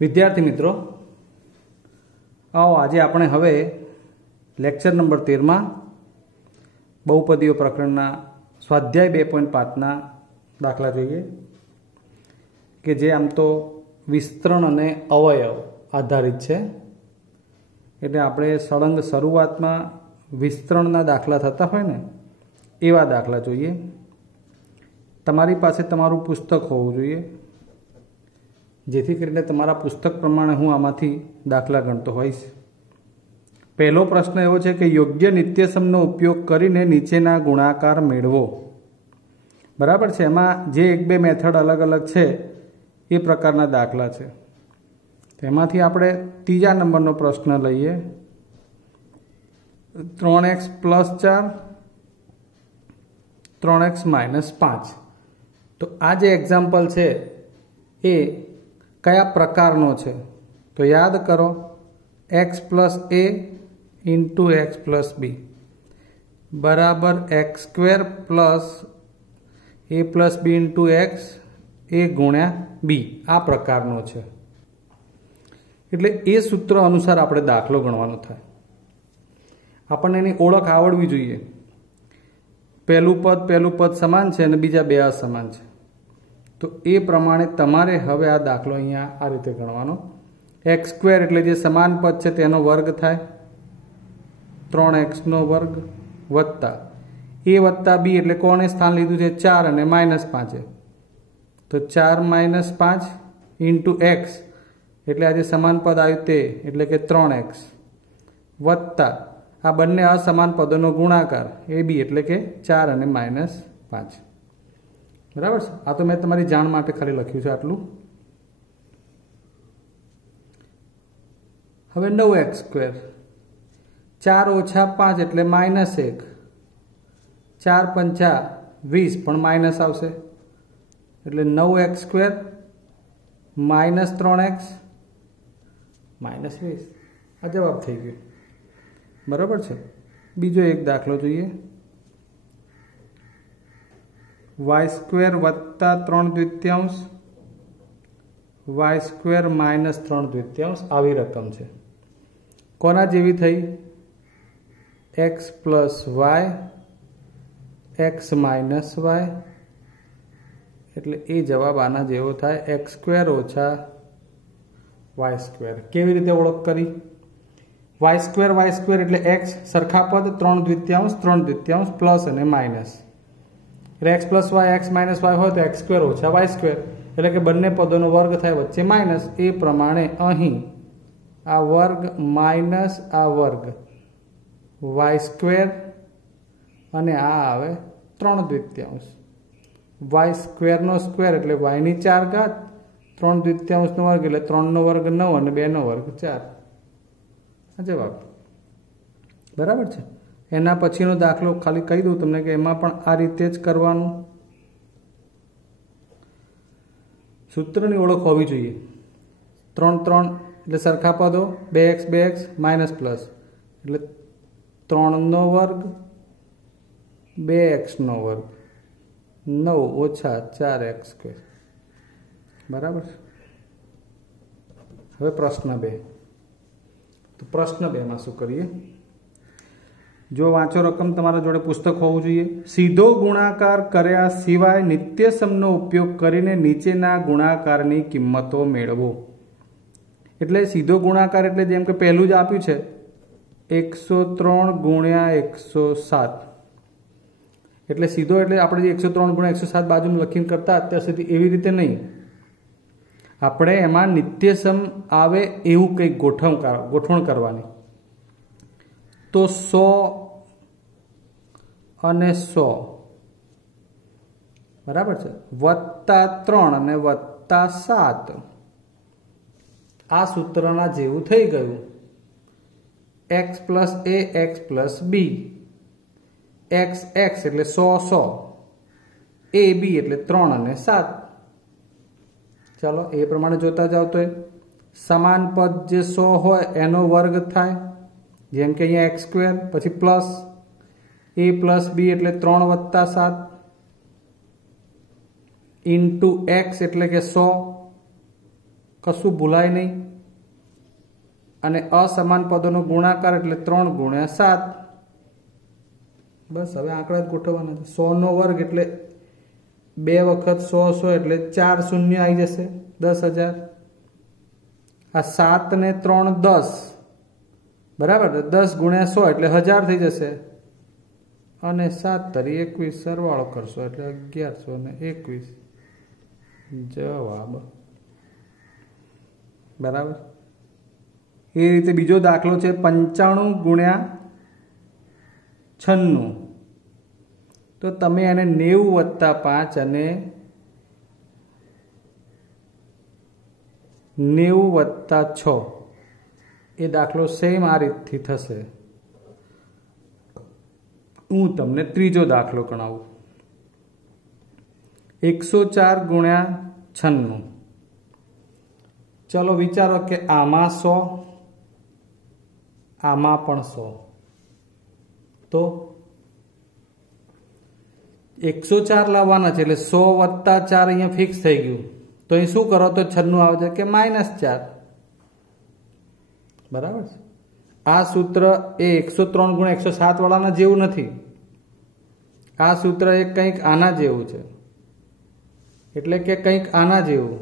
विद्यार्थी मित्रों आओ आज આપણે હવે લેક્ચર નંબર 13 માં બહુપદીય પ્રકરણના સ્વાધ્યાય 2.5 ના દાખલા જોઈએ કે જે આમ તો વિસ્તરણ અને અવયવ આધારિત છે એટલે આપણે સળંગ શરૂઆતમાં વિસ્તરણના દાખલા થતા હોય ને એવા દાખલા જોઈએ। તમારી પાસે તમારું પુસ્તક હોવું જોઈએ જેથી કરીને તમારા પુસ્તક પ્રમાણે હું આમાંથી દાખલા ગણતો હોઈશ। પહેલો પ્રશ્ન એવો છે કે યોગ્ય નિત્યસમનો ઉપયોગ કરીને નીચેના ગુણાકાર મેળવો। બરાબર છે, એમાં જે એક બે મેથડ અલગ અલગ છે એ પ્રકારના દાખલા છે। તેમાંથી આપણે ત્રીજા નંબરનો પ્રશ્ન લઈએ। 3x + 4 3x - 5 તો આ જે એક્ઝામ્પલ છે એ કયા પ્રકારનો છે તો યાદ કરો x + a * x + b બરાબર x² + a + b * x a * b આ પ્રકારનો છે। એટલે એ સૂત્ર અનુસાર આપણે દાખલો ગણવાનો થાય। આપણને એની ઓળખ આવડવી જોઈએ। પહેલું પદ સમાન છે અને બીજા બે અસમાન છે તો એ પ્રમાણે તમારે હવે આ દાખલો અહીંયા આ રીતે ગણવાનો। x² એટલે જે સમાન પદ છે તેનો વર્ગ થાય 3x² વત્તા a + b એટલે કોણે સ્થાન લીધું છે 4 અને -5 તો 4 - 5 * x એટલે આ જે સમાન પદ આવ્યું તે એટલે કે 3x વત્તા આ બંને અસમાન પદોનો ગુણાકાર ab એટલે કે 4 અને -5 બરાબર છે। આ તો મેં તમારી જાણ માટે ખાલી લખ્યું છે આટલું। હવે 9x² 4 - 5 એટલે -1 4 × 5 = 20 પણ માઇનસ આવશે એટલે 9x² - 3x - 20 આ જવાબ થઈ ગયો બરાબર છે। બીજો એક દાખલો જોઈએ। y² + 3/2 y² - 3/2 આવી રકમ છે। કોના જેવી થઈ x + y x - y એટલે એ જવાબ આના જેવો થાય x² - y²। કેવી રીતે ઓળખ કરી y² એટલે x સરખા પદ 3/2 3/2 પ્લસ અને માઇનસ એટલે x + y x - y હોય તો x² - y² એટલે કે બંને પદોનો વર્ગ થાય વચ્ચે માઇનસ એ પ્રમાણે અહીં આ વર્ગ માઇનસ આ વર્ગ y² અને આ આવે 3/2 y² નો સ્ક્વેર એટલે y ની 4 ઘાત 3/2 નો વર્ગ એટલે 3 નો વર્ગ 9 અને 2 નો વર્ગ 4 આ જવાબ બરાબર છે। એના પછીનો દાખલો ખાલી કહી દઉં તમને કે એમાં પણ આ રીતે જ કરવાનું। સૂત્રની ઓળખ હોવી જોઈએ 3 3 એટલે સરખા પદો 2x - પ્લસ એટલે 3 નો વર્ગ 2x નો વર્ગ 9 - 4x² બરાબર છે। હવે પ્રશ્ન 2 તો પ્રશ્ન 2 માં શું કરીએ જો વાંચો રકમ તમારા જોડે પુસ્તક હોવું જોઈએ। સીધો ગુણાકાર કર્યા સિવાય નિત્યસમનો ઉપયોગ કરીને નીચેના ગુણાકારની કિંમતો મેળવો। એટલે સીધો ગુણાકાર એટલે જેમ કે પહેલું જ આપ્યું છે 103 × 107 એટલે સીધો એટલે આપણે જે 103 × 107 બાજુમાં લખીને કરતા અત્યાર સુધી એવી રીતે નહીં, આપણે એમાં નિત્યસમ આવે એવું કંઈક ગોઠવણ કરવાની। તો 100 અને 100 બરાબર છે +3 અને +7 આ સૂત્રના જેવું થઈ ગયું x + a x + b x એટલે 100 ab એટલે 3 અને 7 ચાલો એ પ્રમાણે જોતા જાવ તો સમાન પદ જે 100 હોય એનો વર્ગ થાય જેમ કે અહીંયા x² પછી પ્લસ a + b એટલે 3 + 7 * x એટલે કે 100 कशुं भूलाय नहीं। अने असमान पदों गुणाकार एटले 3 × 7। बस हवे आंकड़ा ज गोठववाना छे। 100 नो वर्ग एटले 2 वखत 100 100 एटले 4 शून्य आई जशे 10,000। आ 7 ने 3 10 बराबर 10 × 100 एटले 1000 थई जशे। अने 7 तरी 21 सरवाळो करशो एटले 1121 जवाब बराबर। ए रीते बीजो दाखलो छे 95 × 96। तो तमे आने 90 + 5 अने 90 + 6 ए दाखलो सेम आ रीतथी थशे। हूँ तमने त्रीजो दाखलो गणावुं। 104 × 96। चलो विचारो कि आमा 100 आमा पण 100 तो 104 लाववाना छे એટલે 100 + 4 अहींया फिक्स થઈ ગયું। तो અહીં શું કરો તો 96 આવે છે કે -4 બરાબર છે। આ સૂત્ર એ 103 × 107 વાળાના જેવું નથી। આ સૂત્ર એ કંઈક આના જેવું છે એટલે કે કંઈક આના જેવું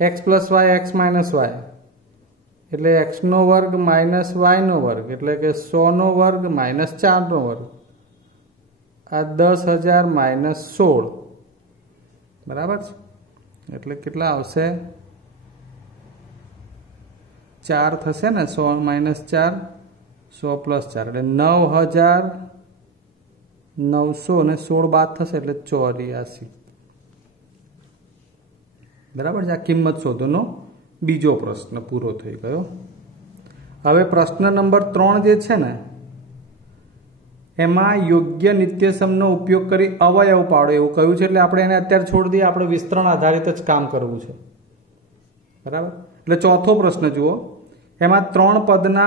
x + y x - y એટલે x નો વર્ગ y નો વર્ગ એટલે કે 100 નો વર્ગ -4 નો વર્ગ आ 10,000 - 16 बराबर एटले केटला आवशे 4 थशे ने 100 - 4 100 + 4 એટલે 9,900 ને 16 બાદ થશે એટલે 84 बराबर। आ किंमत शोधोनो बीजो प्रश्न पूरो थई गयो। हवे प्रश्न नंबर 3 जे छे ने एमां योग्य नित्यसमनो उपयोग करी अवयव पाडो एवुं कह्युं छे। એટલે આપણે એને અત્યારે છોડી દઈએ, આપણે વિસ્તરણ આધારિત જ કામ કરવું છે બરાબર। એટલે ચોથો પ્રશ્ન જુઓ। એમાં 3 પદના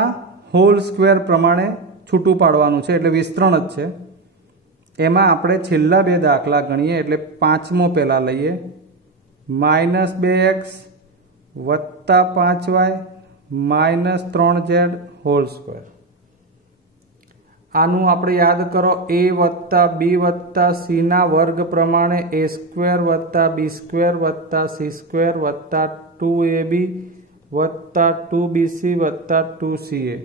હોલ સ્ક્વેર પ્રમાણે છૂટું પાડવાનું છે એટલે વિસ્તરણ જ છે। એમાં આપણે છેલ્લા બે દાખલા ગણીએ એટલે પાંચમો પહેલા લઈએ -2x + 5y - 3z whole square. આનું આપણે યાદ કરો a + b + c ના વર્ગ પ્રમાણે a² + b² + c² + 2ab + 2bc + 2ca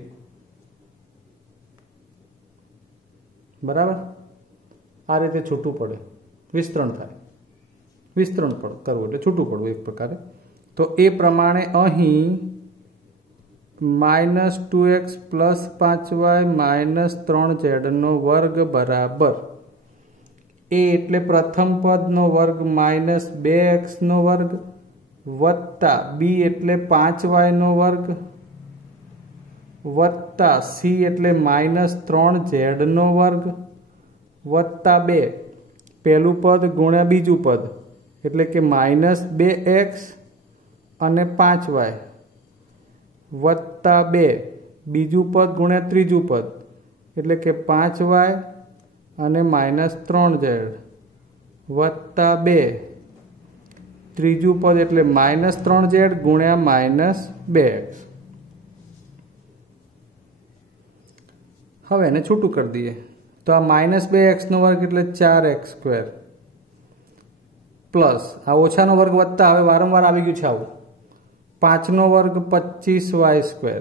बराबर। आ रीते छूटू पड़े विस्तरण थाय। विस्तरण करवुं એટલે छूटू पड़वुं एक प्रकारे। तो ए प्रमाणे अहीं -2x + 5y - 3z નો વર્ગ बराबर ए એટલે प्रथम पद नो वर्ग -2x નો વર્ગ वत्ता b એટલે 5y નો વર્ગ वत्ता c એટલે -3z નો વર્ગ वत्ता 2 पहलू पद गुण्या बीजू पद એટલે કે -2x અને 5y वत्ता 2 बीजू पद गुण्या त्रीजू पद એટલે કે 5y અને -3z वत्ता 2 त्रीजू पद એટલે -3z गुण्या -2x। હવે એને છૂટું કરી દઈએ તો આ -2x નો વર્ગ એટલે 4x² प्लस आ ओछानो वर्ग वत्ता हवे वारंवार आवी गयुं छे आवुं 5 नो वर्ग 25y²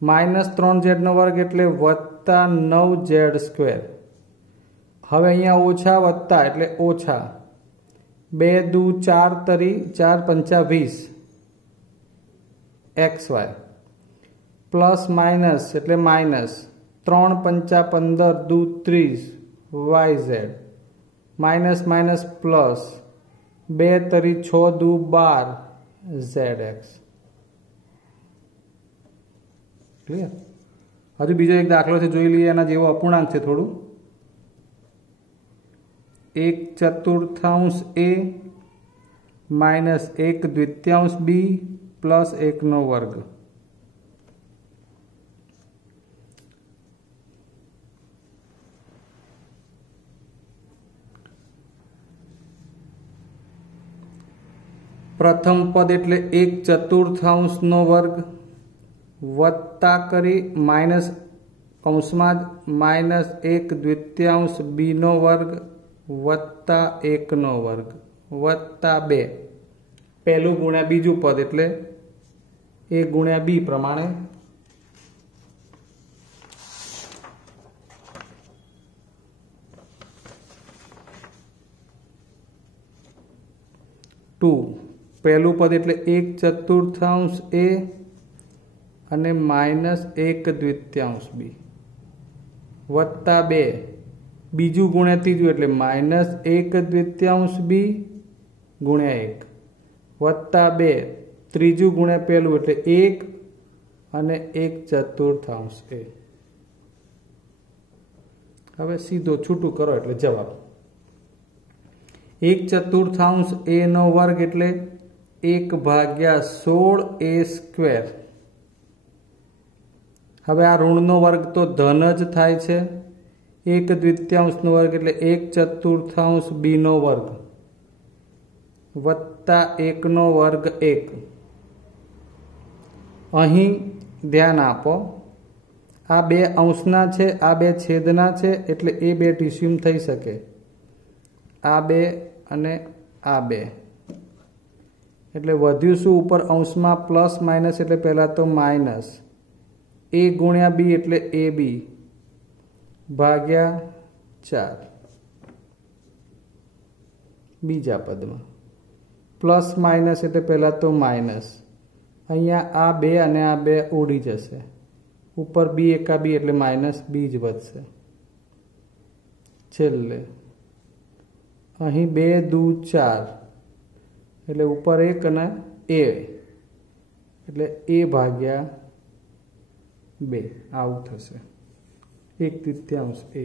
-3z नो वर्ग एटले वत्ता 9z²। हवे अहींया ओछा वत्ता एटले ओछा 2 × 2 = 4 तरी 4 × 5 = 20 xy प्लस माइनस एटले minus 3 × 5 = 15 2 × 30 yz minus minus plus 2 तरी 6 × 2 = 12 zx। क्लियर। हजू बीजो एक दाखलो छे जोई लीए। एना जेवो अपूर्णांक छे थोड़ू 1/4 a माइनस 1/2 b प्लस 1 નો વર્ગ। प्रथम पद एटले 1/4 वर्ग वत्ता करी माइनस कौंसमां -1/2 b नो वर्ग वत्ता 1 नो वर्ग वत्ता 2 पहलू गुण्या बीजू पद एटले ए गुण्या बी प्रमाणे टू पहलू पद एटले 1/4 ए अने -1/2 बी वत्ता 2 बीजू गुण्या तीजू एटले -1/2 बी गुण्या 1 वत्ता 2 त्रीजू गुण्या पहलू एटले 1 अने 1/4 ए। हवे सीधो छूटू करो एटले जवाब 1/4 ए नो वर्ग एटले 1/16 ए स्क्वेर। हवे आ ऋण नो वर्ग तो धन ज थाय छे 1/2 नो वर्ग एटले 1/4 बी नो वर्ग वत्ता 1 नो वर्ग 1। अहीं ध्यान आपो आ बे अंशना छे आ बे छेदना छे एटले ए बे टीस्यूम थई सके आ बे अने आ बे एटले वध्युं शुं उपर अंशमां प्लस माइनस एटले पहेला तो माइनस ए गुण्या बी एटले ए बी भाग्या 4 बीजा पदमां प्लस माइनस एटले पहेला तो माइनस अहींया आ बे अने आ बे उड़ी जशे ऊपर बी एका बी एटले माइनस बी ज वधशे छेल्ले अहीं 2 2 4 एटले ऊपर 1 अने ए एटले ए भाग्या 2 आवुं थशे 1/3 ए।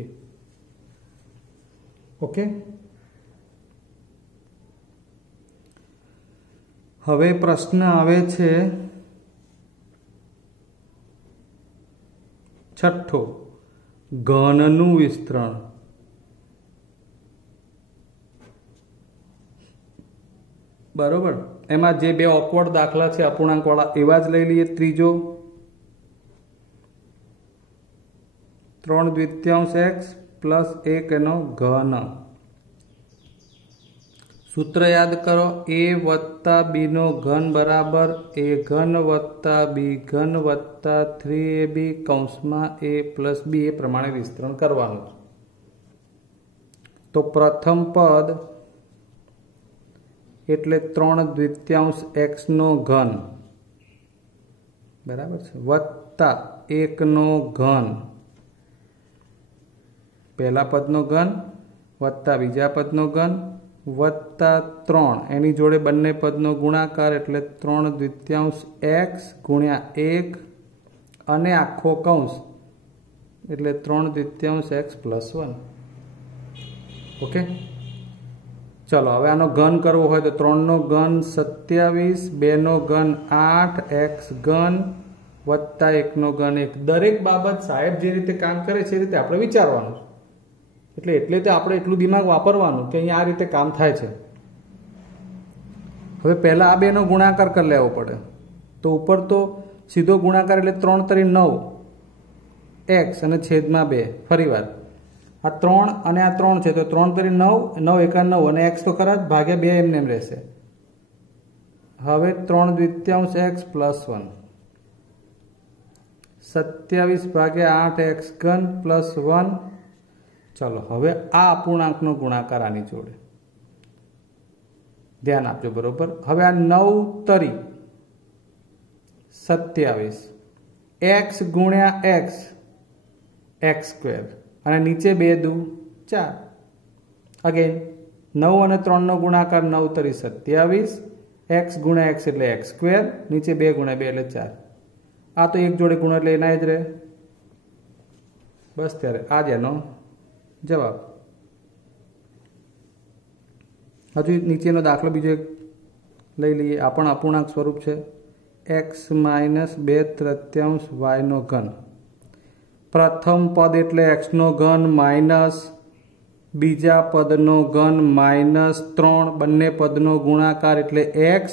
ओके हवे प्रश्न आवे छे छठो घननु विस्तरण। बरोबर एमां जे बे ऑकवर्ड दाखला छे अपूर्णांक वाळा एवा ज लई लईए। त्रीजो 3/2 एक्स प्लस 1 एनो घन। सूत्र याद करो ए वत्ता बी नो घन बराबर ए घन वत्ता बी घन वत्ता 3ab कौंसमां ए प्लस बी ए प्रमाणे विस्तरण करवानुं। तो प्रथम पद एटले 3/2 एक्स नो घन बराबर छे वत्ता 1 नो घन पहला पदनो घन वत्ता बीजा पदनो घन वत्ता 3 एनी जोड़े बंने पदनो गुणाकार एटले 3/2 एक्स गुण्या 1 अने आखो कौंस एटले 3/2 एक्स प्लस 1। ओके चलो हवे आनो घन करवो होय तो 3 नो घन 27 2 नो घन 8 एक्स घन वत्ता 1 नो घन 1। दरेक बाबत साहेब जे रीते काम करे छे रीते आपणे विचारवानुं એટલે તો આપણે એટલું દિમાગ વાપરવાનું કે અહીંયા આ રીતે કામ થાય છે। હવે પહેલા આ બેનો ગુણાકાર કરી લેવો પડે તો ઉપર તો સીધો ગુણાકાર એટલે 3 તરી 9 x અને છેદમાં 2 ફરીવાર આ 3 અને આ 3 છે તો 3 તરી 9 9 એકા 9 અને x તો ખરા જ ભાગ્યા 2 એમને એમ રહેશે। હવે 3/2 x પ્લસ 1 27 ભાગ્યા 8 x ઘન પ્લસ 1। चलो हवे आ अपूर्णांकनो गुणाकार आनी जोड़े ध्यान आपजो बरोबर। हवे आ 9 तरी 27 एक्स गुण्या एक्स एक्स स्क्वेर अने नीचे 2 2 4 अगेन 9 अने 3 नो गुणाकार 9 तरी 27 एक्स गुण्या एक्स एटले एक्स स्क्वेर नीचे 2 गुण्या 2 एटले 4 आ तो एक जोड़े गुण एटले एना ज रहे बस त्यारे आ जेनो जवाब। हजू नीचेनो दाखलो बीजो एक लई लीए आ पण अपूर्णांक स्वरूप है एक्स माइनस 2/3 वाय नो घन। प्रथम पद एटले एक्स नो घन माइनस बीजा पदनो घन -3 बंने पदनो गुणाकार एटले x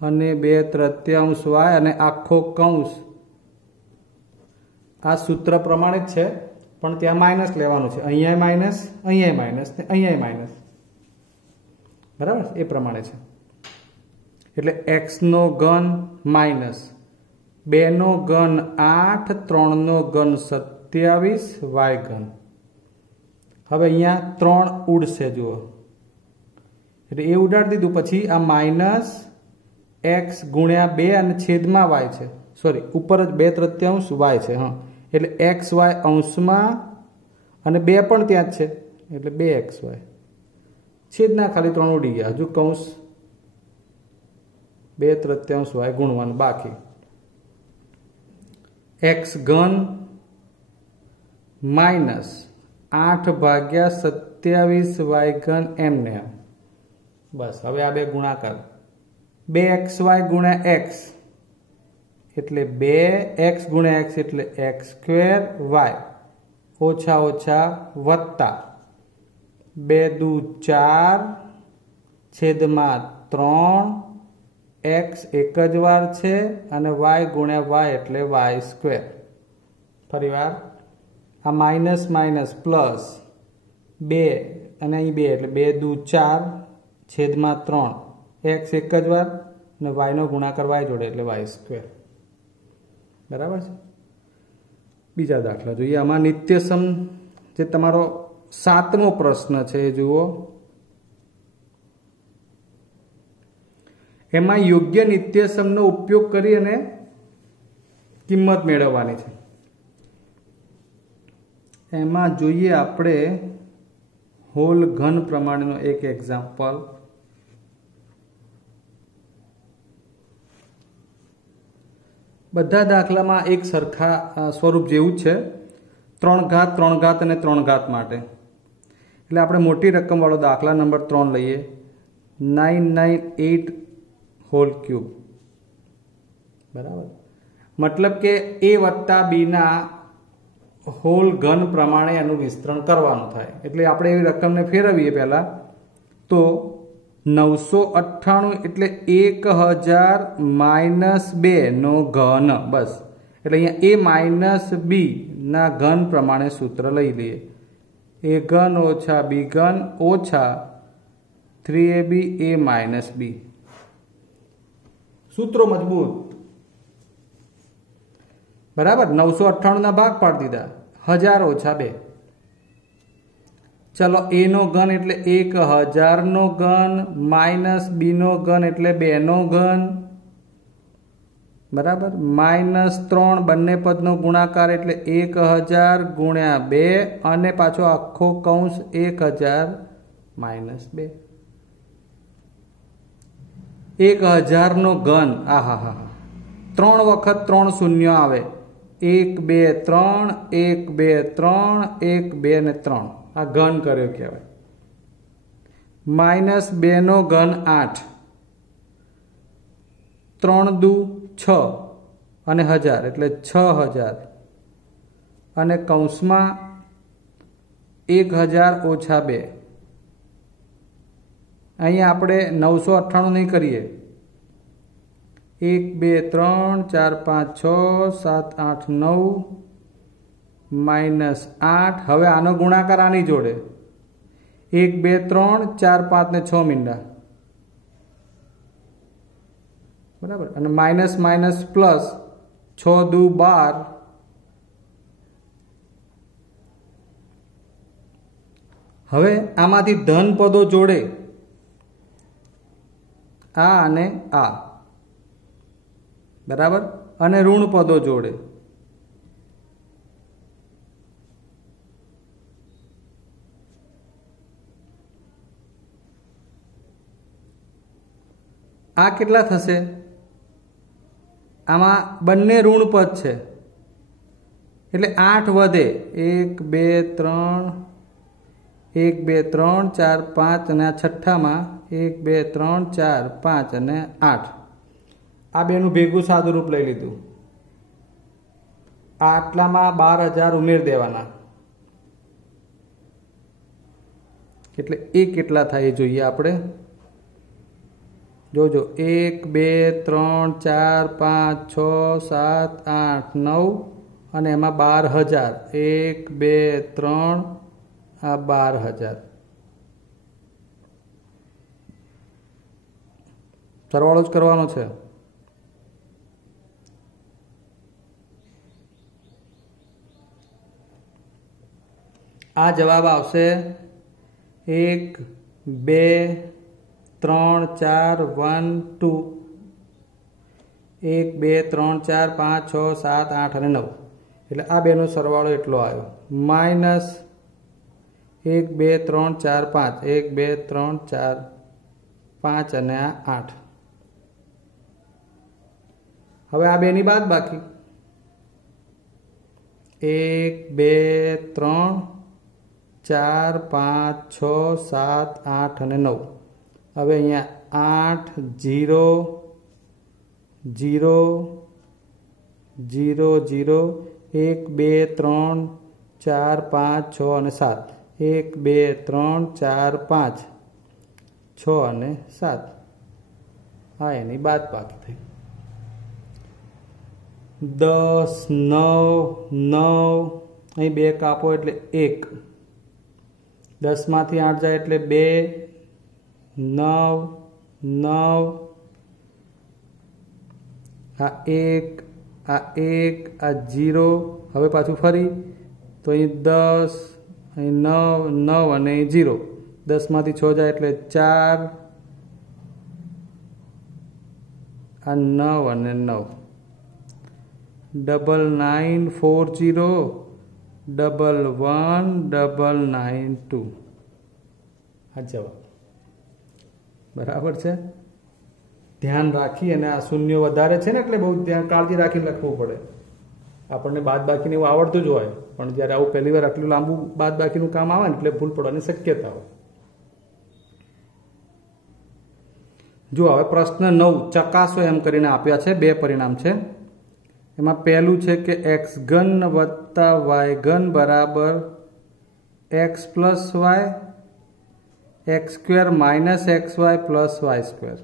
अने 2/3 y अने आखो कौंस। आ सूत्र प्रमाणित छे पण त्यां माइनस लेवानुं छे। अहींया माइनस, अहींया माइनस ने अहींया माइनस, बराबर ए प्रमाणे छे। एटले x नो घन माइनस 2 नो घन 8, 3 नो घन 27 y घन। हवे अहींया 3 उड़शे, जुओ એટલે એ ઉડાડી દીધું। પછી આ માઇનસ x ગુણ્યા 2 અને છેદમાં y છે, સોરી ઉપર જ 2/3 y છે, હા એટલે xy અંશમાં અને 2 પણ ત્યાં જ છે એટલે 2xy છેદના ખાલી 3 ઉડી ગયા, હજુ કૌંસ 2/3 y ગુણવાનું બાકી। x ઘન માઇનસ 8/27 y घन एमने बस। हवे आ बे गुणाकार 2xy गुण्या x एटले 2x गुण्या x एटले x² y ओछा ओछा वत्ता 2 दू 4 छेदमां 3 x एक ज वार छे अने y गुण्या y एटले y²। फरीवार आ माइनस माइनस प्लस 2 अने अहीं 2 एटले 2 दू 4 छेदमां 3 x एक ज वार अने y नो गुणाकार y जोड़े एटले y²। बराबर छे। बीजा दाखला जोईए। आमां नित्यसम जे तमारो 7मो प्रश्न छे जुओ। एमां योग्य नित्यसमनो उपयोग करी अने किंमत मेळववानी छे। एमां जोईए आपणे होल घन प्रमाणेनो एक एक्जाम्पल। बधा दाखलामां एक सरखा स्वरूप जेवुं छे, 3 घात 3 घात अने 3 घात माटे। एटले आपणे मोटी रकमवाळो दाखला नंबर 3 लईए, 998 होल क्यूब। बराबर, मतलब के ए वत्ता बी ना होल घन प्रमाणे एनु विस्तरण करवानुं थाय। एटले आपणे एवी रकमने फेरवीए पहेला तो 998 एटले 1000 माइनस 2 नो घन, बस। एटले अहींया ए माइनस बी ना घन प्रमाणे सूत्र लई लईए, ए घन ओछा बी घन ओछा 3ab ए माइनस बी। सूत्रो मजबूत। बराबर, 998 ना भाग पाड़ दीधा, 1000 ओछा 2। चलो ए नो घन एटले 1000 नो घन माइनस बी नो घन एटले 2 नो घन। बराबर, -3 बंने पद नो गुणाकार एटले 1000 गुण्या 2 अने पाछो आखो कौंस 1000 माइनस 2। 1000 नो घन, आहा हा हा, 3 वखत 3 शून्य आवे, 1 2 3 1 2 3 1 2 ने 3 आ घन कर्यो कहेवाय। -2 नो घन 8, 3 दू 6 अने 1000 एटले 6000 अने कौंसमां 1000 ओछा 2। अहीं आपणे 998 नहीं करीए, 1 2 3 4 5 6 7 8 9 -8। हवे आनो गुणाकार आनी जोड़े, 1 2 3 4 5 ने 6 मींडा। बराबर, अने माइनस माइनस प्लस 6 दू 12। हवे आमांथी धन पदो जोड़े, आ अने आ। बराबर, अने ऋण पदो जोड़े, आ केटला थशे? आमां बंने ऋण पद छे एटले 8 वधे, 1 2 3 1 2 3 4 5 अने आ छठ्ठामां 1 2 3 4 5 अने 8। आ बेनुं भेगुं सादुं रूप लई लीधुं। आटलामां 12000 उमेर देवाना। એટલે એ કેટલા થાય એ જોઈએ આપણે। જોજો 1 2 3 4 5 6 7 8 9 અને એમાં 12,000 1 2 3 આ 12,000 સરવાળો જ કરવાનો છે। આ જવાબ આવશે 1 2 3 4 1 2 1 2 3 4 5 6 7 8 અને 9 એટલે આ બેનો સરવાળો એટલો આવ્યો માઇનસ 1 2 3 4 5 1 2 3 4 5 અને આ 8। હવે આ બેની બાદ બાકી 1 2 3 4 5 6 7 8 અને 9। હવે અહીંયા 8 0 0 0 0 1 2 3 4 5 6 અને 7 1 2 3 4 5 6 અને 7 આ એની બાદ બાકી થઈ 10 9 9 અહીં 2 કાપો એટલે 1 10 માંથી 8 જાય એટલે 2 9 9 આ 1 આ 1 આ 0 હવે પાછું ફરી તો અહીં 10 અહીં 9 9 અને 0 10 માંથી 6 જાય એટલે 4 આ 9 અને 9 9940 11992 આ જવાબ બરાબર છે। ધ્યાન રાખી અને આ શૂન્ય વધારે છે ને એટલે બહુ ધ્યાન કાળજી રાખીને લખવું પડે। આપણને બાદ બાકીને એવું આવડતું જ હોય પણ જ્યારે આવું પહેલી વાર આટલું લાંબુ બાદ બાકીનું કામ આવે ને એટલે ભૂલ પડવાની શક્યતા હોય। જો હવે પ્રશ્ન 9 ચકાસો એમ કરીને આપ્યા છે 2 પરિણામ છે। એમાં પહેલું છે કે x ઘન વત્તા y ઘન બરાબર x plus y x square minus xy plus y square.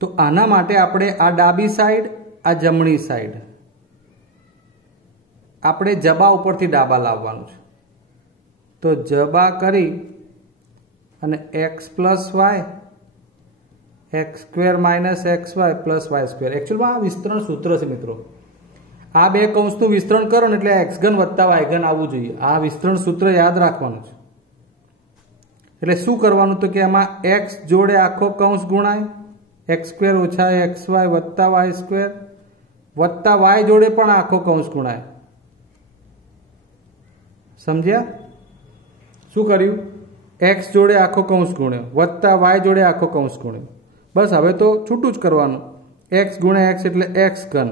તો આના માટે આપણે આ ડાબી સાઈડ આ જમણી સાઈડ આપણે જબા ઉપરથી ડાબા લાવવાનું છે। તો જબા કરી અને x plus Y X square minus X Y plus Y square actual में आ विस्तरण सूत्र है मित्रों। आ बे कौंसनु विस्तरण करो ने एटले एक्स घन वत्ता वाय घन आववुं जोईए। आ विस्तरण सूत्र याद राखवानुं छे। एटले शुं करवानुं तो के आमां एक्स जोड़े आखो कौंस गुणाय एक्स स्क्वेर ओछा एक्स वाय वत्ता वाय स्क्वेर वत्ता वाय जोड़े पण आखो कौंस गुणाय। समझ्या? शुं कर्युं? एक्स जोड़े आखो कौंस गुण्यो वत्ता वाय जोड़े आखो कौंस गुण्यो। बस हवे तो छूटू ज करवानुं। एक्स गुणे एक्स एटले एक्स घन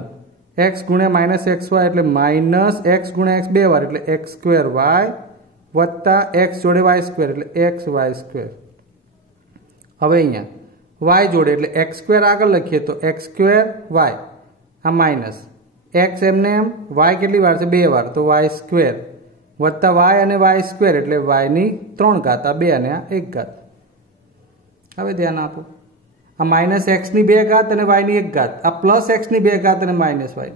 एक्स गुणे माइनस एक्स वाय एटले माइनस एक्स गुणे एक्स 2 वार एटले एक्स स्क्वेर वाय वत्ता एक्स जोड़े वाय स्क्वेर एटले एक्स वाय स्क्वेर। हवे अहींया वाय जोड़े एटले एक्स स्क्वेर आगळ लखीए तो एक्स स्क्वेर वाय आ माइनस एक्स एमने एम वाय केटली वार छे 2 वार तो वाय स्क्वेर वत्ता वाय अने वाय स्क्वेर एटले वाय नी 3 घात आ 2 अने आ 1 घात। हवे ध्यान आपो आ माइनस एक्स नी 2 घात अने वाय नी 1 घात आ प्लस एक्स नी 2 घात अने माइनस वाय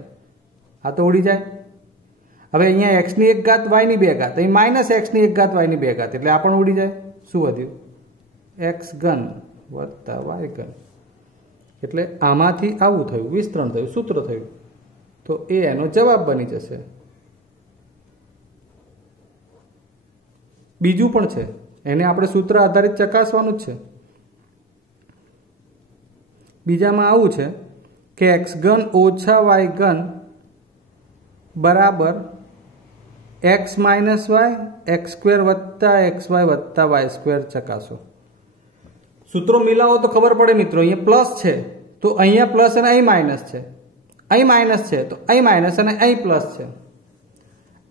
आ तो उड़ी जाए। हवे अहींया एक्स नी 1 घात वाय नी 2 घात अहीं माइनस एक्स नी 1 घात वाय नी 2 घात एटले आ पण उड़ी जाए। शुं वध्युं? एक्स घन वत्ता वाय घन एटले आमांथी आवुं थयुं विस्तरण थयुं सूत्र थयुं तो ए एनो जवाब बनी जशे। बीजुं पण छे एने आपणे सूत्र आधारित चकासवानुं ज छे। बीजामां आवुं छे के एक्स घन ओछा वाय घन बराबर एक्स माइनस वाय एक्स स्क्वेर वत्ता एक्स वाय वत्ता वाय स्क्वेर चकासो। सूत्रों मिलावो तो खबर पड़े मित्रों। अहींया प्लस छे तो अहींया प्लस अने अहीं माइनस छे अहीं माइनस छे तो अहीं माइनस अने अहीं प्लस छे।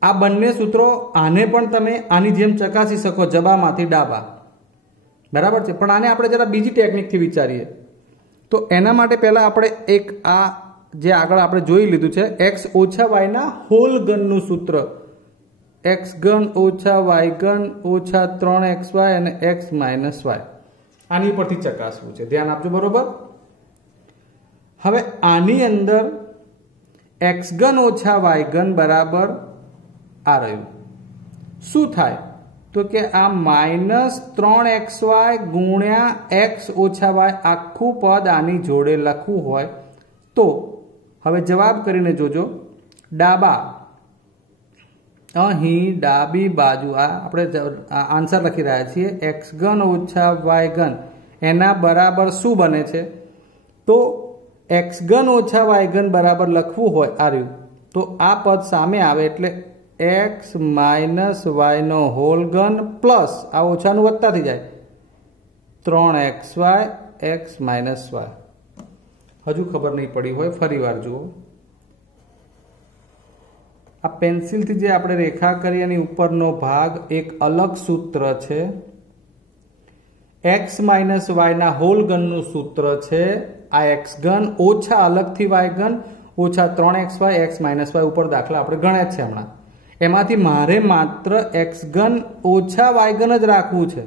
आ बंने सूत्रों आने पण तमे आनी जेम चकासी शको जबामांथी डाबा बराबर छे। पण आने आपणे जरा बीजी टेक्निक थी विचारीए तो एना माटे पहेला आपणे एक आ जे आगळ आपणे जोई लीधुं छे एक्स ओछा वाय ना होल घननुं सूत्र एक्स घन ओछा वाय घन ओछा 3xy અને x માઇનસ વાય આની પરથી ચકાસવું છે, ધ્યાન આપજો બરોબર। હવે આની અંદર x ઘન ઓછા વાય ઘન બરાબર આ રહ્યું, શું થાય તો કે આ -3xy ગુણ્યા x ઓછા વાય આખું પદ આની જોડે લખવું હોય તો હવે જવાબ કરીને જોજો। ડાબા અહીં ડાબી બાજુ આ આપણે આન્સર લખી રહ્યા છીએ x ઘન ઓછા વાય ઘન એના બરાબર શું બને છે તો x ઘન ઓછા વાય ઘન બરાબર લખવું હોય આ રહ્યું તો આ પદ સામે આવે એટલે x માઇનસ વાય નો હોલ ઘન પ્લસ આ ઓછાનું વત્તા થઈ જાય 3xy x માઇનસ વાય। હજુ ખબર નહીં પડી હોય ફરી વાર જુઓ, આ પેન્સિલથી જે આપણે રેખા કરી એની ઉપરનો ભાગ એક અલગ સૂત્ર છે, x માઇનસ વાય ના હોલ ઘનનું સૂત્ર છે આ x ઘન ઓછા અલગથી વાય ઘન ઓછા 3xy x માઇનસ વાય ઉપર દાખલા આપણે ગણ્યા છે હમણાં, એમાંથી મારે માત્ર x ઘન ઓછા વાય ઘન જ રાખવું છે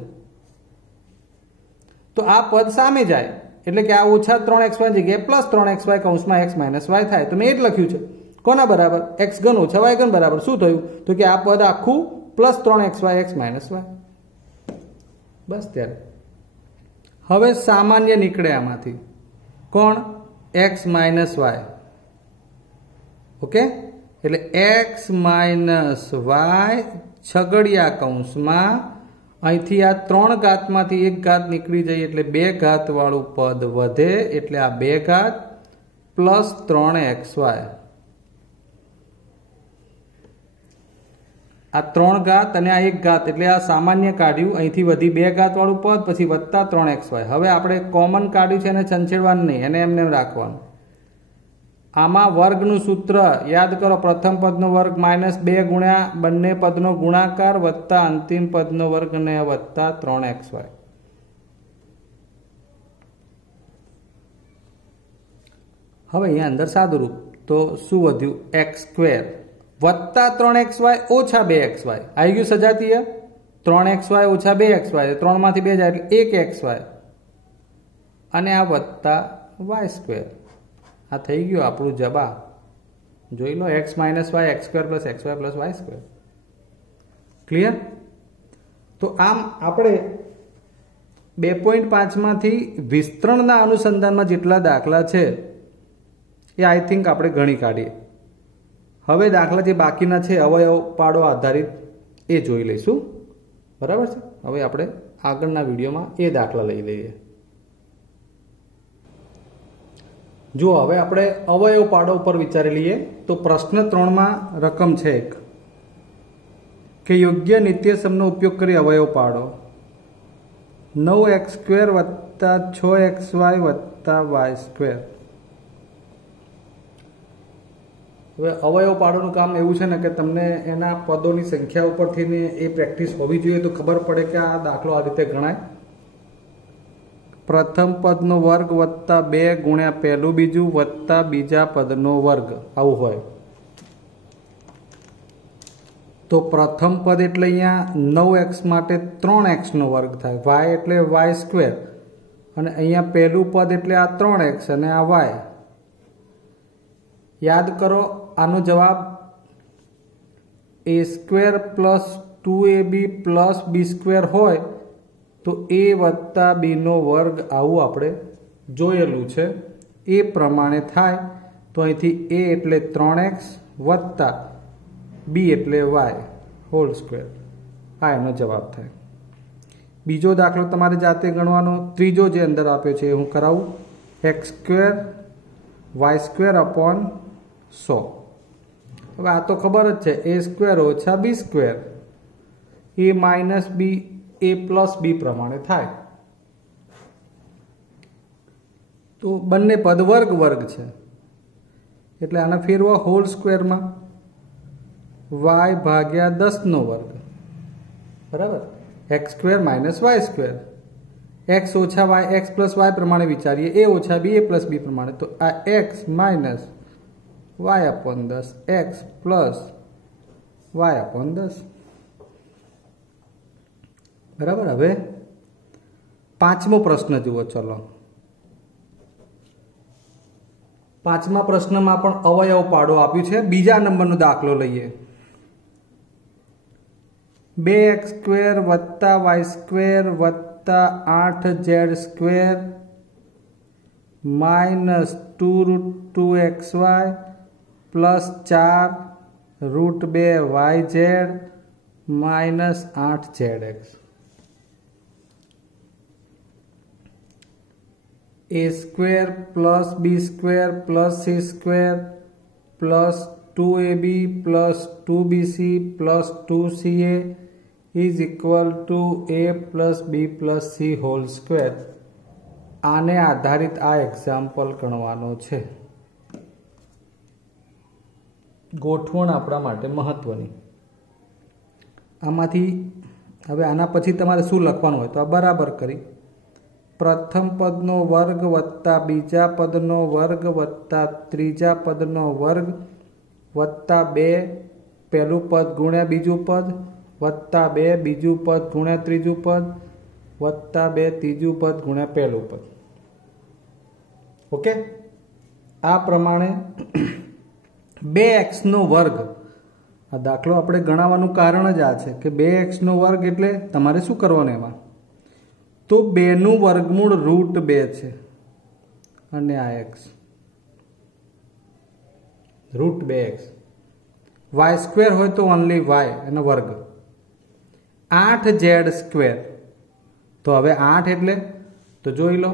તો આ પદ સામે જાય એટલે કે આ ઓછા 3xy જગ્યાએ પ્લસ 3xy કૌંસમાં x માઇનસ વાય થાય તો મેં એ જ લખ્યું છે। કોના બરાબર x ઘન ઓછા વાય ઘન બરાબર શું થયું તો કે આ પદ આખું plus 3xy x minus Y, બસ ત્યારે હવે સામાન્ય નીકળે આમાંથી કોણ x માઇનસ વાય, ઓકે એટલે x માઇનસ વાય છગડિયા કૌંસમાં અહીંથી આ 3 ઘાતમાંથી 1 ઘાત નીકળી જાય એટલે 2 ઘાત વાળું પદ વધે એટલે આ 2 ઘાત પ્લસ 3xy, આ 3 ઘાત અને આ 1 ઘાત એટલે આ સામાન્ય કાઢ્યું અહીંથી વધી 2 ઘાત વાળું પદ પછી વત્તા 3xy। હવે આપણે કોમન કાઢ્યું છે એને છંછેડવાનું નહીં, એને એમને રાખવાનું। આમાં વર્ગનું સૂત્ર યાદ કરો, પ્રથમ પદનો વર્ગ -2 ગુણ્યા બંને પદનો ગુણાકાર વત્તા અંતિમ પદનો વર્ગ અને વત્તા 3xy। હવે અહીંયા અંદર સાદુરૂપ તો શું વધ્યું x² વત્તા 3xy ઓછા 2xy આવી ગયું સજાતીય, 3xy ઓછા 2xy 3 માંથી 2 જાય એટલે 1xy અને આ વત્તા y², આ થઈ ગયું આપણું જવાબ। જોઈ લો x minus y x² plus xy plus y², clear. તો આમ આપણે 2.5 માંથી વિસ્તરણના અનુસંધાનમાં જેટલા દાખલા છે એ આઈ થિંક આપણે ગણી કાઢીએ। હવે દાખલા જે બાકીના છે અવયવ પાડો આધારિત એ જોઈ લઈશું, બરાબર છે। હવે આપણે આગળના વિડીયોમાં એ દાખલા લઈ લઈએ। જો હવે આપણે અવયવ પાડો ઉપર વિચારી લઈએ તો પ્રશ્ન 3માં રકમ છે એક કે યોગ્ય નિત્યસમનો ઉપયોગ કરી અવયવ પાડો 9x² વત્તા 6xy વત્તા y²। હવે અવયવ પાડોનું કામ એવું છે ને કે તમને એના પદોની સંખ્યા ઉપરથી એ પ્રેક્ટિસ હોવી જોઈએ તો ખબર પડે કે આ દાખલો આ રીતે ગણાય। પ્રથમ પદનો વર્ગ વત્તા 2 ગુણ્યા પહેલું બીજું વત્તા બીજા પદનો વર્ગ આવું હોય તો પ્રથમ પદ એટલે અહીંયા 9x માટે 3x નો વર્ગ થાય, y એટલે y² અને અહીંયા પહેલું પદ એટલે આ 3x અને આ y। યાદ કરો આનો જવાબ a² plus 2ab plus b² હોય તો a વત્તા b નો વર્ગ આવું આપણે જોયેલું છે, એ પ્રમાણે થાય તો અહીંથી a એટલે 3x વત્તા b એટલે y હોલ સ્ક્વેર, આ એનો જવાબ થાય। બીજો દાખલો તમારે જાતે ગણવાનો, ત્રીજો જે અંદર આપ્યો છે હું કરાવું x² y² અપોન 100। હવે આ તો ખબર જ છે a² ઓછા b² a minus b a plus b પ્રમાણે થાય તો બંને પદ વર્ગ વર્ગ છે એટલે આને ફેરવો હોલ સ્ક્વેરમાં y ભાગ્યા 10 નો વર્ગ, બરાબર x² માઇનસ y², x ઓછા y x પ્લસ y પ્રમાણે વિચારીએ a ઓછા b a પ્લસ b પ્રમાણે તો આ x minus y upon 10 x plus y/10. બરાબર. હવે પાંચમો પ્રશ્ન જુઓ. ચલો, પાંચમા પ્રશ્નમાં પણ અવયવ પાડો આપ્યું છે. બીજા નંબરનો દાખલો લઈએ. 2x² + y² + 8z² - 2√2xy + 4√2yz - 8zx. a² + b² + c² + 2ab + 2bc + 2ca = a + b + c whole square. આને આધારિત આ એક્ઝામ્પલ ગણવાનો છે. ગોઠવણ આપણા માટે મહત્વની. આમાંથી હવે આના પછી તમારે શું લખવાનું હોય તો આ બરાબર કરી પ્રથમ પદનો વર્ગ વત્તા બીજા પદનો વર્ગ વત્તા ત્રીજા પદનો વર્ગ વત્તા 2 પહેલું પદ ગુણ્યા બીજું પદ વત્તા 2 બીજું પદ ગુણ્યા ત્રીજું પદ વત્તા 2 ત્રીજું પદ ગુણ્યા પહેલું પદ. ઓકે, આ પ્રમાણે 2x નો વર્ગ. આ દાખલો આપણે ગણાવવાનું કારણ જ આ છે કે 2x નો વર્ગ એટલે તમારે શું કરવાનું એમાં, તો 2 નું વર્ગમૂળ √2 છે અને આ x √2x. y² હોય તો ઓનલી y એનો વર્ગ. 8z². તો હવે 8 એટલે તો જોઈ લો,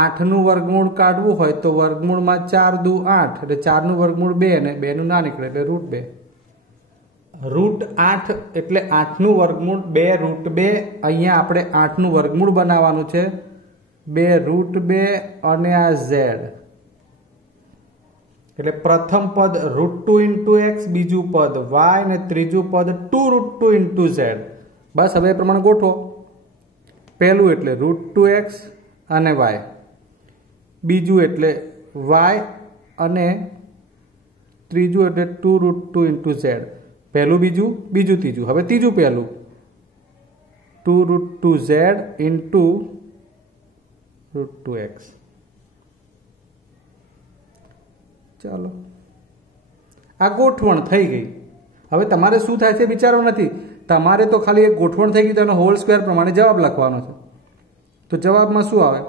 8 નું વર્ગમૂળ કાઢવું હોય તો વર્ગમૂળમાં 4 દુ 8 એટલે 4 નું વર્ગમૂળ 2 અને 2 નું ના નીકળે એટલે √2. √8 એટલે 8 નું વર્ગમૂળ 2√2. અહીંયા આપણે 8 નું વર્ગમૂળ બનાવવાનું છે 2√2 અને આ z એટલે પ્રથમ પદ √2 × x, બીજું પદ y અને ત્રીજું પદ 2√2 × z. બસ હવે એ પ્રમાણે ગોઠવો. પહેલું એટલે √2x અને y, બીજું એટલે y અને ત્રીજું એટલે 2√2 × z. પહેલું બીજું, બીજું ત્રીજું. હવે ત્રીજું પહેલું 2√2z × √2x. ચાલો, આ ગોઠવણ થઈ ગઈ. હવે તમારે શું થાય છે વિચારવું નથી, તમારે તો ખાલી એક ગોઠવણ થઈ ગઈ, તેનો હોલ સ્ક્વેર પ્રમાણે જવાબ લખવાનો છે. તો જવાબમાં શું આવે?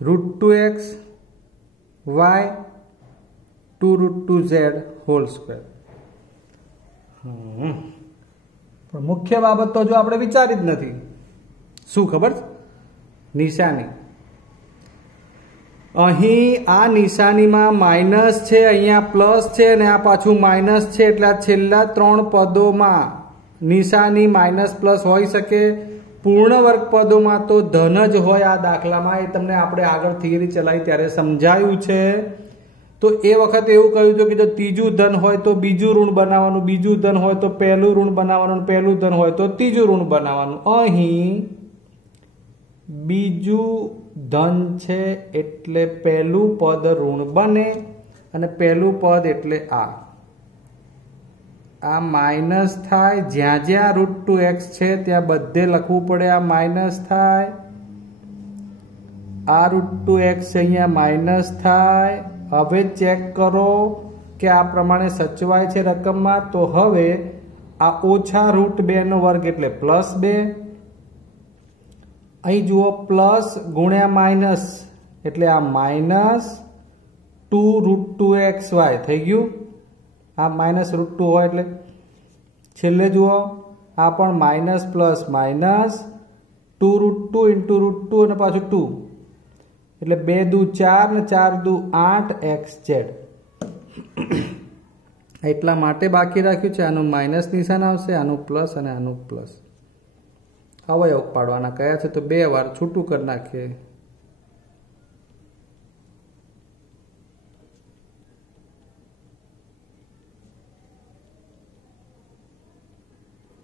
√2x y 2√2z whole square. પણ મુખ્ય બાબત તો જો આપણે વિચારી જ નથી. શું ખબર? નિશાની. અહીં આ નિશાનીમાં માઇનસ છે, અહીંયા પ્લસ છે અને આ પાછું માઇનસ છે. એટલે આ છેલ્લા 3 પદોમાં નિશાની માઇનસ પ્લસ હોઈ શકે. પૂર્ણ વર્ગ પદોમાં તો ધન જ હોય. આ દાખલામાં એ તમને આપણે આગળ થિયરી ચલાવી ત્યારે સમજાયું છે. તો એ વખતે એવું કહ્યું હતું કે જો ત્રીજું ધન હોય તો બીજું ઋણ બનાવવાનું, બીજું ધન હોય તો પહેલું ઋણ બનાવવાનું, પહેલું ધન હોય તો ત્રીજું ઋણ બનાવવાનું. અહીં બીજું ધન છે એટલે પહેલું પદ ઋણ બને અને પહેલું પદ એટલે આ માઇનસ થાય. જ્યાં જ્યાં √2x છે ત્યાં બધે લખવું પડે આ માઇનસ થાય. આ √2x અહીંયા માઇનસ થાય. હવે ચેક કરો કે આ પ્રમાણે સચવાય છે રકમમાં. તો હવે આ ઓછા √2 નો વર્ગ એટલે +2. અહીં જુઓ પ્લસ ગુણ્યા માઇનસ એટલે આ -2√2xy થઈ ગયું. આ -√2 હોય એટલે છેલ્લે જુઓ આ પણ માઇનસ પ્લસ માઇનસ 2√2 × √2 અને પાછું 2 એટલે 2 દુ 4 ને 4 દુ 8xz. એટલા માટે બાકી રાખ્યું છે. આનું માઇનસ નિશાન આવશે, આનું પ્લસ અને આનું પ્લસ. અવયવ પાડવાના કયા છે તો 2 વાર છૂટું કરી નાખીએ.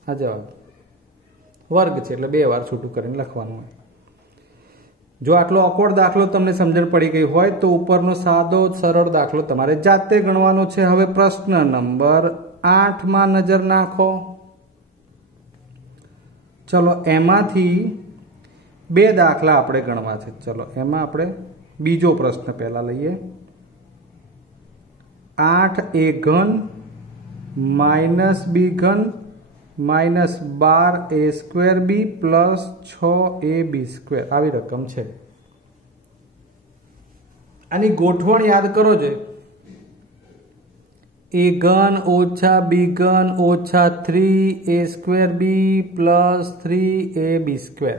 આ જવાબ વર્ગ છે એટલે 2 વાર છૂટું કરીને લખવાનું હોય. જો આટલો ઓકવર્ડ દાખલો તમને સમજણ પડી ગઈ હોય તો ઉપરનો સાદો સરળ દાખલો તમારે જાતે ગણવાનો છે. હવે પ્રશ્ન નંબર 8 માં નજર નાખો। चलो एमांथी 2 दाखला आपणे गणवा छे। चलो एमां आपणे बीजो प्रश्न पहला लईए। 8a घन माइनस b घन minus 12a square b plus 6ab square आवी रकम छे। आनी गोठवण याद करो जे a घन ओछा b घन ओछा 3a square b plus 3ab square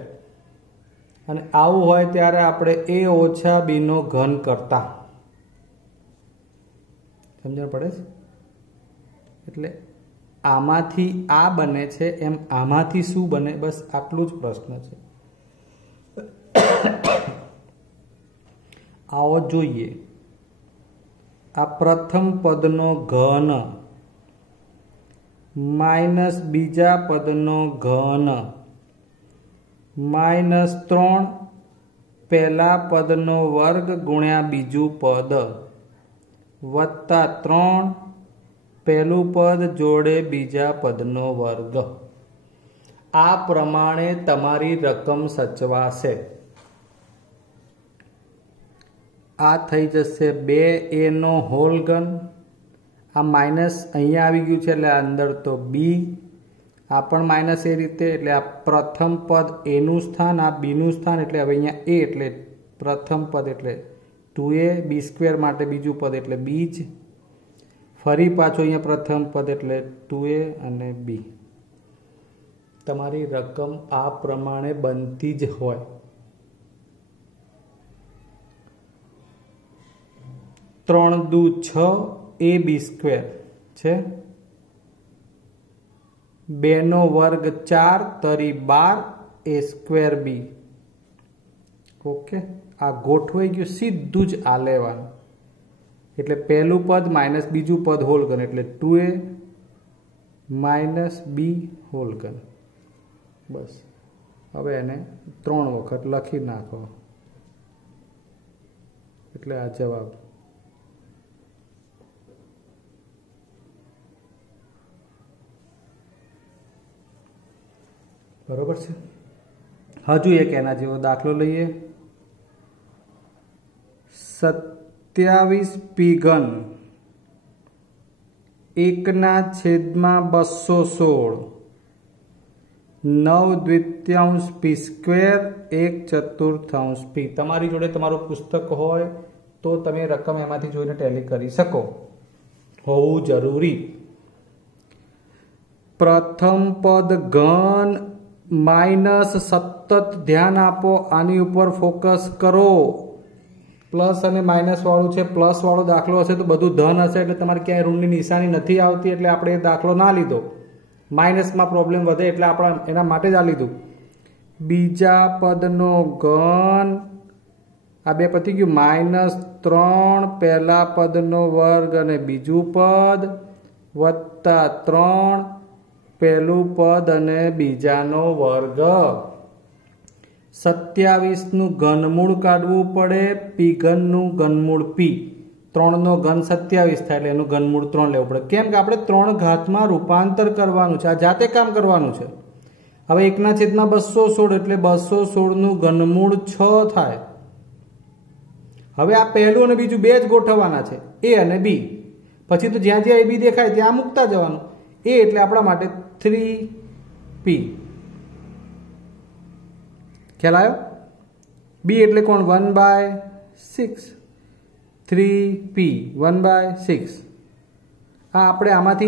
अने आवुं होय त्यारे आपणे a ओछा b नो घन करता समझण पड़े एटले आमांथी आ बने छे एम आमांथी शुं बने बस आटलुं ज प्रश्न छे। आओ जोईए आ प्रथम पदनो घन माइनस बीजा पदनो घन माइनस 3 पहला पदनो वर्ग गुण्या बीजू पद वत्ता 3 पहलू पद जोड़े बीजा पदनो वर्ग। आ प्रमाणे तमारी रकम सचवाशे। आ थई जशे 2a नो होल घन आ माइनस अहींया आवी गयुं छे એટલે अंदर तो b आ पण माइनस ए रीते એટલે आ प्रथम पद a નું સ્થાન आ b નું સ્થાન એટલે હવે અહીંયા a એટલે प्रथम पद એટલે 2a b સ્ક્વેર માટે બીજું પદ એટલે b જ ફરી પાછો અહીંયા પ્રથમ પદ એટલે 2a અને b। તમારી રકમ આ પ્રમાણે બનતી જ હોય। 3 દુ 6 ab स्क्वेर छे 2 नो वर्ग 4 तरी 12 a स्क्वेर b। ओके आ गोठवाई गयुं सीधुं ज आ लेवानुं एटले पहलू पद माइनस बीजू पद होल घन एटले 2a माइनस b होल घन। बस हवे एने 3 वखत लखी नाखो एटले आ जवाब। बराबर है। हजू एक एना जेवो दाखलो लईए। 27p घन 1/216 9 द्वितीयांश p स्क्वेर 1/4 p। तमारी जोड़े तमारो पुस्तक होय तो तमे रकम एमांथी जोईने टेली करी सको होवुं जरूरी। प्रथम पद घन माइनस सतत ध्यान आपो आनी उपर फोकस करो। प्लस अने माइनस वाळुं छे प्लस वाळो दाखलो हशे तो बधुं धन हशे एटले तमारे क्यांय ऋणनी निशानी नथी आवती एटले आपणे ए दाखलो ना लीधो। माइनस में प्रॉब्लम वधे एटले आपणे एना माटे ज आ लीधुं। बीजा पदनो घन आ बे पती गयुं -3 पहला पदनो वर्ग अने बीजू पद वत्ता 3 पहलू पद अने बीजानो वर्ग। 27 नु घनमूळ काढवू पड़े p घन नु घनमूळ p 3 नो घन 27 थाय એટલે એનું ઘનમૂળ 3 લેવું પડે કેમ કે આપણે 3 ઘાતમાં રૂપાંતર કરવાનું છે આ જાતે કામ કરવાનું છે। હવે 1/216 એટલે 216 નું ઘનમૂળ 6 થાય। હવે આ પહેલું અને બીજું બે જ ગોઠવવાના છે a અને b પછી તો જ્યાં જ્યાં a b દેખાય ત્યાં મૂકતા જવાનું। a એટલે આપણા માટે 3p ख्याल आयो। b एटले कोण 1/6 3p 1/6 आ आपणे आमांथी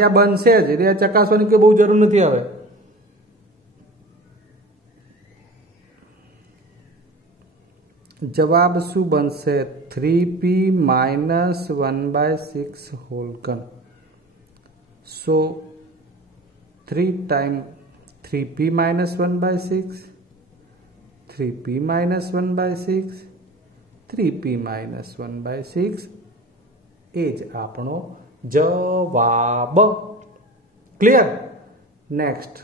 आ बनशे ज એટલે ચકાસવાની કોઈ બહુ જરૂર નથી। હવે जवाब शू बनशे 3p - 1/6 होल घन। सो 3 time 3p - 1/6 3p - 1/6 3p - 1/6 as आपणो जवाब। क्लियर। नेक्स्ट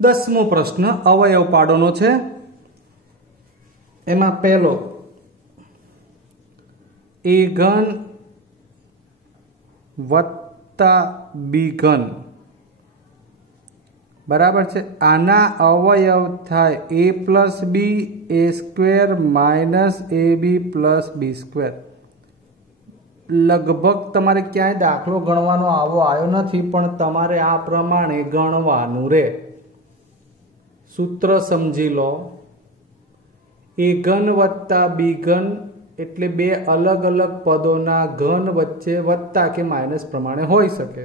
10मो प्रश्न अवयव पाडोनो छे। एमां पहेलो a घन વત્તા બી ઘન બરાબર છે। આના અવયવ થાય a plus b a square minus a b plus b square. લગભગ તમારે ક્યાંય દાખલો ગણવાનો આવો આવ્યો નથી, પણ તમારે આ પ્રમાણે ગણવાનું રે। સૂત્ર સમજી લો, એ ઘન વત્તા બી ઘન એટલે બે અલગ અલગ પદોના ઘન વચ્ચે વત્તા કે માઇનસ પ્રમાણે હોઈ શકે।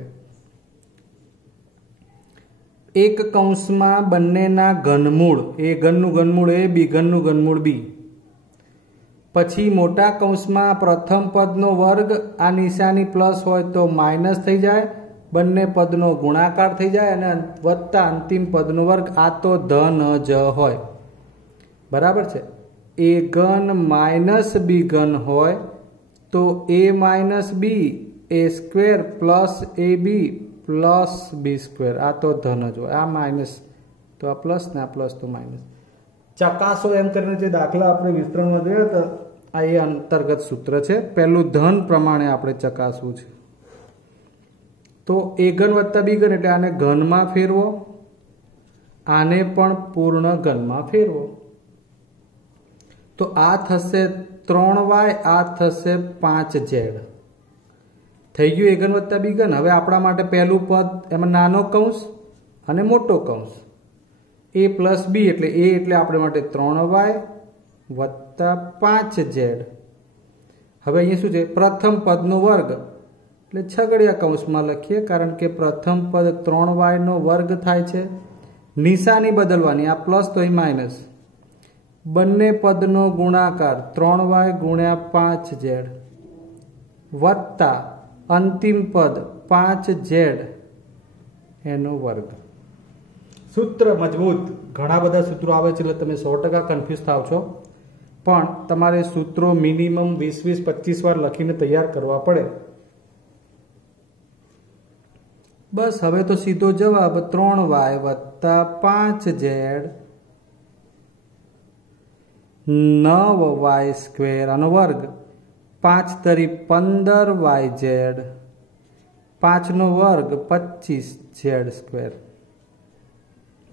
એક કૌંસમાં બંનેના ઘનમૂળ, એ ઘનનું ઘનમૂળ એ, બી ઘનનું ઘનમૂળ બી, પછી મોટા કૌંસમાં પ્રથમ પદનો વર્ગ, આ નિશાની પ્લસ હોય તો માઇનસ થઈ જાય, બંને પદનો ગુણાકાર થઈ જાય અને વત્તા અંતિમ પદનો વર્ગ, આ તો ધન જ હોય બરાબર છે। એ ઘન માઇનસ બી ઘન હોય તો એ minus B a square plus A b plus b square, આ તો ધન જ હોય। આ માઇનસ તો આ પ્લસ ને આ પ્લસ તો માઇનસ। ચકાસો એમ કરીને જે દાખલા આપણે વિસ્તરણમાં જોયા હતા, આ એ અંતર્ગત સૂત્ર છે। પહેલું ધન પ્રમાણે આપણે ચકાસવું છે। તો એ ઘન વત્તા બી ઘન એટલે આને ઘનમાં ફેરવો, આને પણ પૂર્ણ ઘનમાં ફેરવો, તો આ થશે 3y, આ થશે 5z। થઈ ગયું એ ઘન વત્તા બી ઘન। હવે આપણા માટે પહેલું પદ એમાં નાનો કૌંસ અને મોટો કૌંસ, a પ્લસ બી એટલે a એટલે આપણે માટે 3y વત્તા 5z। હવે અહીંયા શું છે, પ્રથમ પદનો વર્ગ એટલે છગડિયા કૌંસમાં લખીએ, કારણ કે પ્રથમ પદ 3y નો વર્ગ થાય છે। નિશાની બદલવાની, આ પ્લસ તો અહીં માઇનસ, બંને પદનો ગુણાકાર 3y ગુણ્યા 5z વત્તા અંતિમ પદ 5z એનો વર્ગ। સૂત્ર મજબૂત, ઘણા બધા સૂત્રો આવે છે એટલે તમે 100% કન્ફ્યુઝ થાવ છો, પણ તમારે સૂત્રો મિનિમમ 20-25 વાર લખીને તૈયાર કરવા પડે। બસ હવે તો સીધો જવાબ 3y વત્તા 5z 9y સ્ક્વેર આનો વર્ગ, 5 તરી 15yz, 5 નો વર્ગ 25z સ્ક્વેર।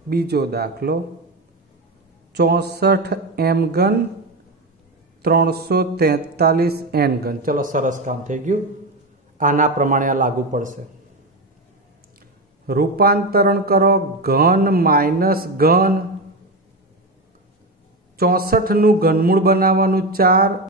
બીજો દાખલો 64 m ઘન 343 n ઘન। ચલો સરસ કામ થઈ ગયું। આના પ્રમાણે આ લાગુ પડશે। રૂપાંતરણ કરો ઘન માઇનસ ઘન, 64 નું ઘનમૂળ બનાવવાનું 4